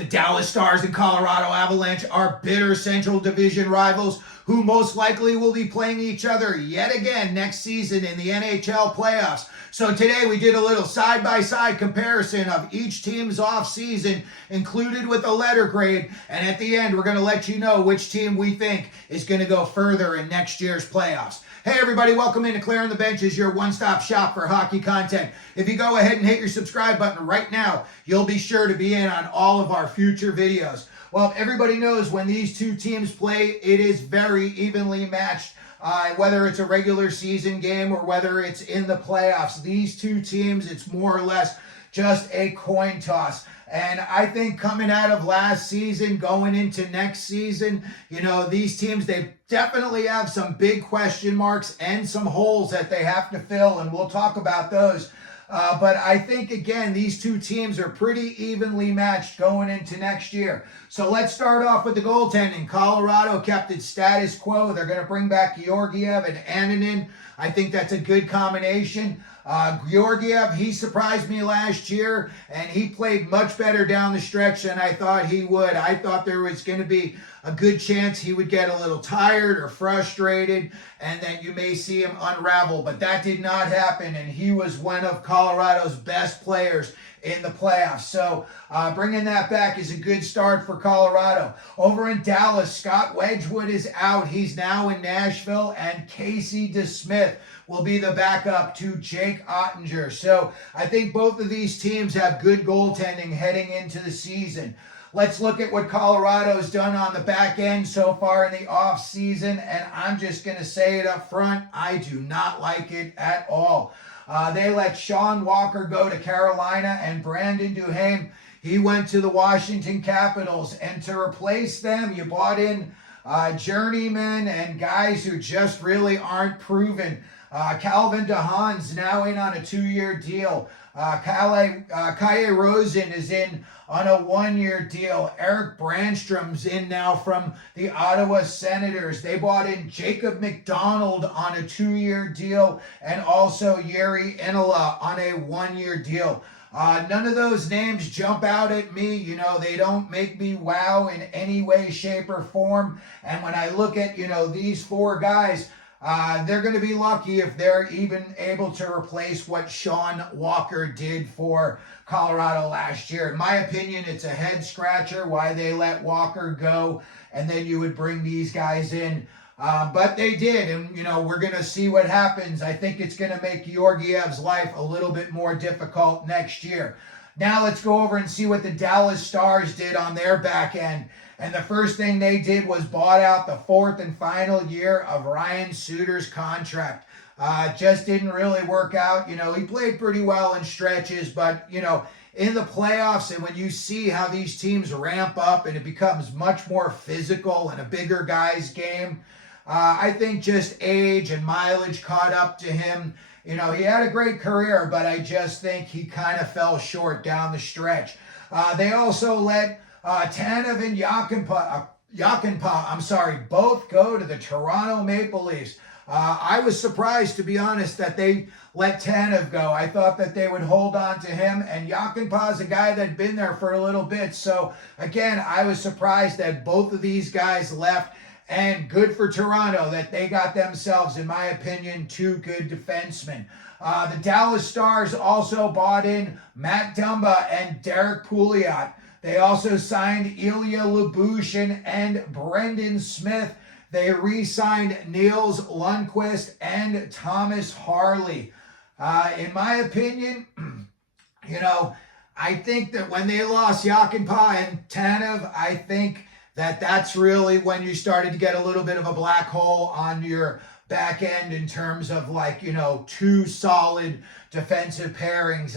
The Dallas Stars and Colorado Avalanche are bitter Central Division rivals who most likely will be playing each other yet again next season in the NHL playoffs. So today we did a little side-by-side comparison of each team's offseason included with a letter grade, and at the end we're going to let you know which team we think is going to go further in next year's playoffs. Hey everybody, welcome into Clearing the Benches, your one-stop shop for hockey content. If you go ahead and hit your subscribe button right now, you'll be sure to be in on all of our future videos. Well, everybody knows when these two teams play, it is very evenly matched. Whether it's a regular season game or whether it's in the playoffs, these two teams, it's more or less just a coin toss. And I think coming out of last season, going into next season, these teams, they definitely have some big question marks and some holes that they have to fill, and we'll talk about those. But I think, again, these two teams are pretty evenly matched going into next year. So let's start off with the goaltending. Colorado kept its status quo. They're going to bring back Georgiev and Annunen. I think that's a good combination. Georgiev, he surprised me last year, and he played much better down the stretch than I thought he would. I thought there was going to be a good chance he would get a little tired or frustrated, and that you may see him unravel, but that did not happen, and he was one of Colorado's best players in the playoffs. So bringing that back is a good start for Colorado. Over in Dallas, Scott Wedgwood is out. He's now in Nashville, and Casey DeSmith will be the backup to Jake Ottinger. So I think both of these teams have good goaltending heading into the season. Let's look at what Colorado's done on the back end so far in the offseason, and I'm just going to say it up front, I do not like it at all. They let Sean Walker go to Carolina, and Brandon Duhaime, he went to the Washington Capitals, and to replace them, you bought in journeymen and guys who just really aren't proven. Calvin DeHaan's now in on a 2-year deal. Kaye Rosen is in on a 1-year deal. Eric Brandstrom's in now from the Ottawa Senators. They bought in Jacob McDonald on a 2-year deal, and also Yeri Inola on a 1-year deal. None of those names jump out at me. They don't make me wow in any way, shape, or form. And when I look at, these four guys, they're going to be lucky if they're even able to replace what Sean Walker did for Colorado last year. In my opinion, it's a head scratcher why they let Walker go, and then you would bring these guys in. But they did, and we're going to see what happens. I think it's going to make Georgiev's life a little bit more difficult next year. Now let's go over and see what the Dallas Stars did on their back end. And the first thing they did was bought out the 4th and final year of Ryan Suter's contract. Just didn't really work out. He played pretty well in stretches, but, in the playoffs, and when you see how these teams ramp up and it becomes much more physical and a bigger guy's game, I think just age and mileage caught up to him. He had a great career, but I just think he kind of fell short down the stretch. They also let Tanev and Yakinpa, both go to the Toronto Maple Leafs. I was surprised, to be honest, that they let Tanev go. I thought that they would hold on to him, and Yakinpa is a guy that had been there for a little bit. So, again, I was surprised that both of these guys left, and good for Toronto that they got themselves, in my opinion, 2 good defensemen. The Dallas Stars also bought in Matt Dumba and Derek Pouliot. They also signed Ilya Lyubushin and Brendan Smith. They re-signed Niels Lundqvist and Thomas Harley. In my opinion, I think that when they lost Yakinpa and Tanev, I think that that's really when you started to get a little bit of a black hole on your back end in terms of 2 solid defensive pairings.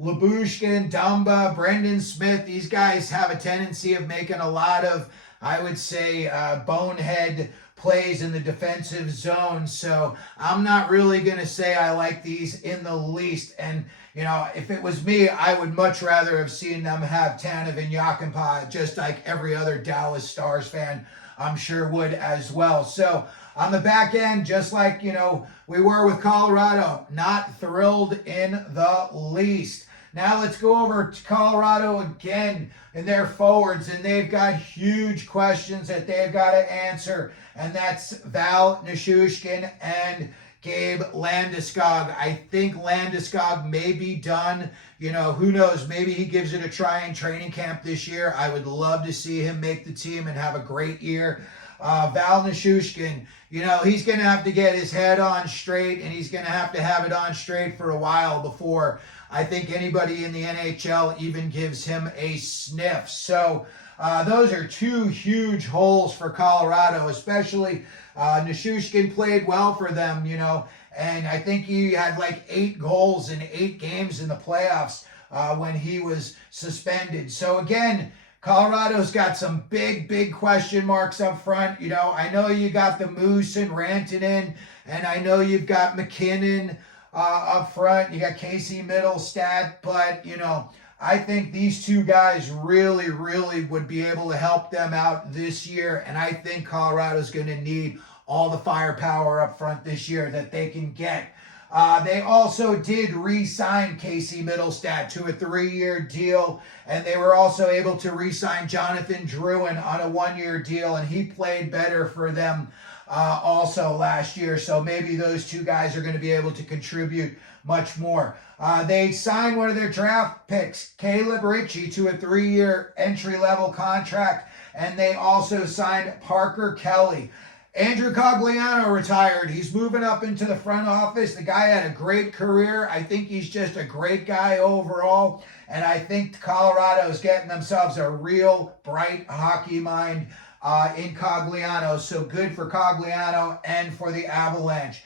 Lyubushin, Dumba, Brendan Smith, these guys have a tendency of making a lot of, I would say, bonehead plays in the defensive zone. So I'm not really going to say I like these in the least. And, if it was me, I would much rather have seen them have Tanev and Yakinpa, just like every other Dallas Stars fan I'm sure would as well. So on the back end, just like, we were with Colorado, not thrilled in the least. Now let's go over to Colorado again and their forwards, and they've got huge questions that they've got to answer, and that's Val Nichushkin and Gabe Landeskog. I think Landeskog may be done. Who knows? Maybe he gives it a try in training camp this year. I would love to see him make the team and have a great year. Val Nichushkin, he's going to have to get his head on straight, and he's going to have it on straight for a while before I think anybody in the NHL even gives him a sniff. So those are two huge holes for Colorado, especially Nichushkin played well for them, and I think he had like 8 goals in 8 games in the playoffs when he was suspended. So again, Colorado's got some big question marks up front. I know you got the Moose and Rantanen, and I know you've got McKinnon up front. You got Casey Middlestat, but, I think these two guys really would be able to help them out this year, and I think Colorado's going to need all the firepower up front this year that they can get. They also did re-sign Casey Middlestat to a 3-year deal, and they were also able to re-sign Jonathan Drouin on a 1-year deal, and he played better for them also last year. So maybe those two guys are going to be able to contribute much more. They signed one of their draft picks, Caleb Ritchie, to a 3-year entry-level contract, and they also signed Parker Kelly. Andrew Cogliano retired. He's moving up into the front office. The guy had a great career. I think he's just a great guy overall. And I think Colorado is getting themselves a real bright hockey mind in Cogliano. So good for Cogliano and for the Avalanche.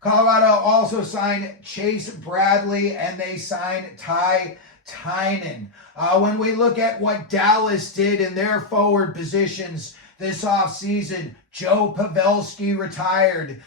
Colorado also signed Chase Bradley, and they signed Ty Tynan. When we look at what Dallas did in their forward positions this offseason, Joe Pavelski retired.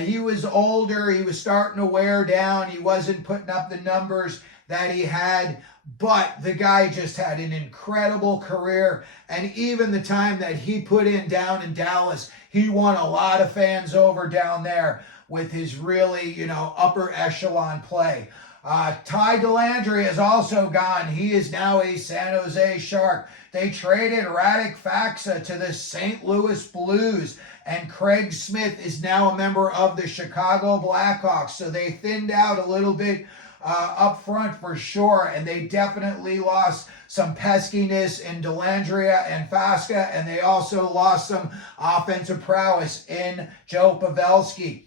He was older. He was starting to wear down. He wasn't putting up the numbers that he had, but the guy just had an incredible career. And even the time that he put in down in Dallas, he won a lot of fans over down there with his really, upper echelon play. Ty Dellandrea is also gone. He is now a San Jose Shark. They traded Radek Faksa to the St. Louis Blues, and Craig Smith is now a member of the Chicago Blackhawks. So they thinned out a little bit up front for sure, and they definitely lost some peskiness in Dellandrea and Faksa, and they also lost some offensive prowess in Joe Pavelski.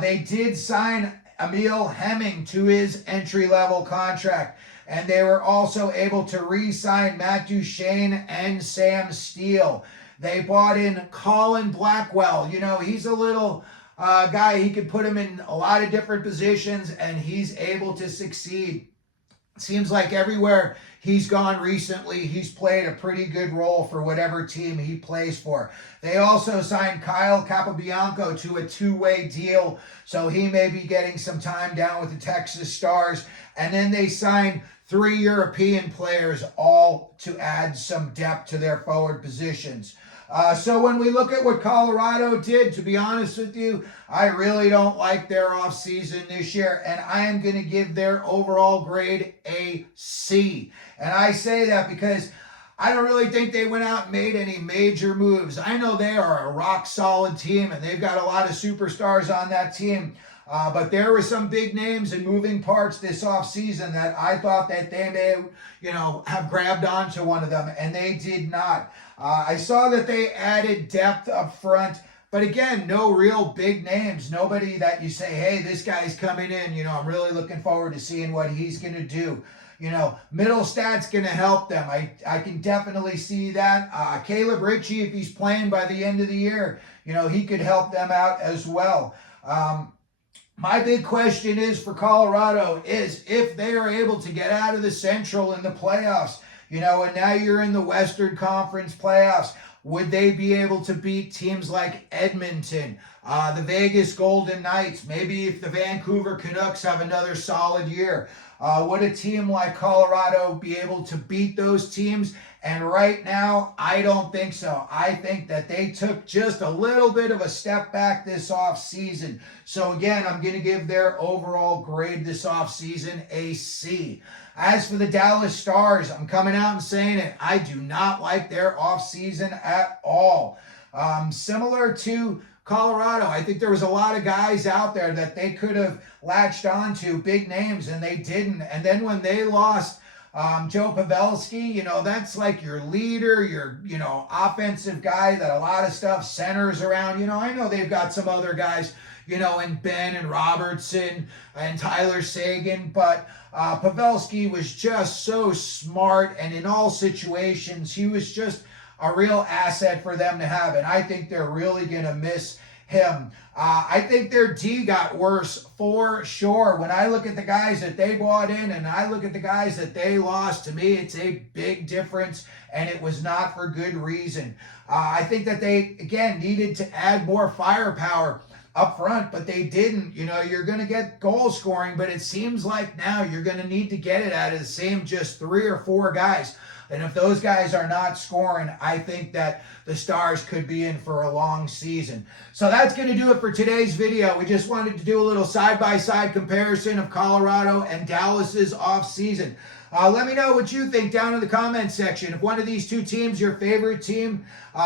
They did sign Emil Hemming to his entry-level contract, and they were also able to re-sign Matt Duchene and Sam Steele. They bought in Colin Blackwell. He's a little guy. He could put him in a lot of different positions, and he's able to succeed. Seems like everywhere he's gone recently, he's played a pretty good role for whatever team he plays for. They also signed Kyle Capobianco to a 2-way deal, so he may be getting some time down with the Texas Stars. And then they signed 3 European players, all to add some depth to their forward positions. So when we look at what Colorado did, to be honest with you, I really don't like their offseason this year, and I am going to give their overall grade a C. And I say that because I don't really think they went out and made any major moves. I know they are a rock-solid team, and they've got a lot of superstars on that team. But there were some big names and moving parts this offseason that I thought that they may, have grabbed onto one of them, and they did not. I saw that they added depth up front, but again, no real big names. Nobody that you say, hey, this guy's coming in. I'm really looking forward to seeing what he's going to do. Middlestat's going to help them. I can definitely see that. Caleb Ritchie, if he's playing by the end of the year, he could help them out as well. My big question is for Colorado is if they are able to get out of the Central in the playoffs, and now you're in the Western Conference playoffs, would they be able to beat teams like Edmonton, the Vegas Golden Knights, maybe if the Vancouver Canucks have another solid year? Would a team like Colorado be able to beat those teams? And right now, I don't think so. I think that they took just a little bit of a step back this offseason. So again, I'm going to give their overall grade this offseason a C. As for the Dallas Stars, I'm coming out and saying it. I do not like their offseason at all. Similar to Colorado, I think there was a lot of guys out there that they could have latched onto, big names, and they didn't. And then when they lost Joe Pavelski, that's like your leader, your, offensive guy that a lot of stuff centers around. I know they've got some other guys, in Ben and Robertson and Tyler Seguin, but Pavelski was just so smart, and in all situations, he was just a real asset for them to have, and I think they're really going to miss him. I think their D got worse for sure. When I look at the guys that they brought in and I look at the guys that they lost, to me, it's a big difference, and it was not for good reason. I think that they, again, needed to add more firepower up front, but they didn't. You're going to get goal scoring, but it seems like now you're going to need to get it out of the same just 3 or 4 guys. And if those guys are not scoring, I think that the Stars could be in for a long season. So that's going to do it for today's video. We just wanted to do a little side-by-side comparison of Colorado and Dallas's offseason. Let me know what you think down in the comments section. If one of these two teams your favorite team,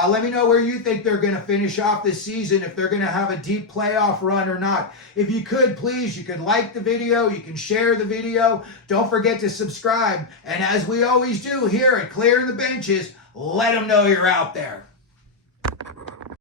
let me know where you think they're going to finish off this season, if they're going to have a deep playoff run or not. If you could, please, you could like the video, you can share the video. Don't forget to subscribe. And as we always do here at Clearing the Benches, let them know you're out there.